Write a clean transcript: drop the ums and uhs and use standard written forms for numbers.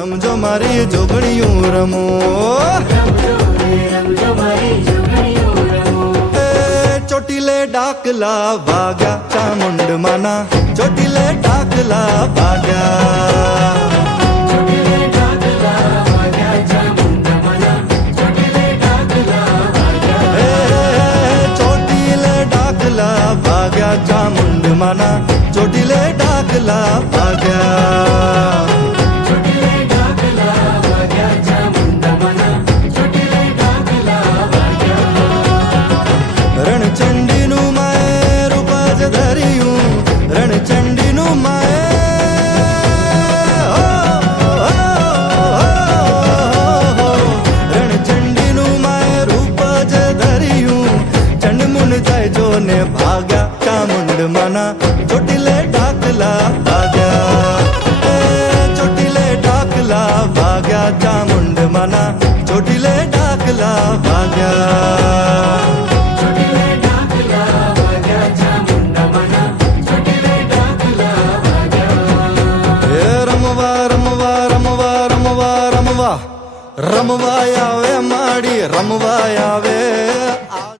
રમજો મારી જોગણીયું રમો ચોટીલે ડાકલા વાગ્યા ચામુંડ માના ચોટીલે ડાકલા વાગ્યા चामुंड माना चोटीले डाकला भाग्या रणचंडी नु माए रूपाज धरिયું रणचंडी नु माए रणचंडी नु माए रूपाज धरिયું चंडमुन जाय जो ने भाग्या चामुंड माना चोटीले डाकला भाग्या चोटीले डाकला भाग्या चामुंड माना चोटीले डाकला भाग्या रमवा रमवा रमवा रमवा रमवा रमवा आवे माड़ी रमवा आवे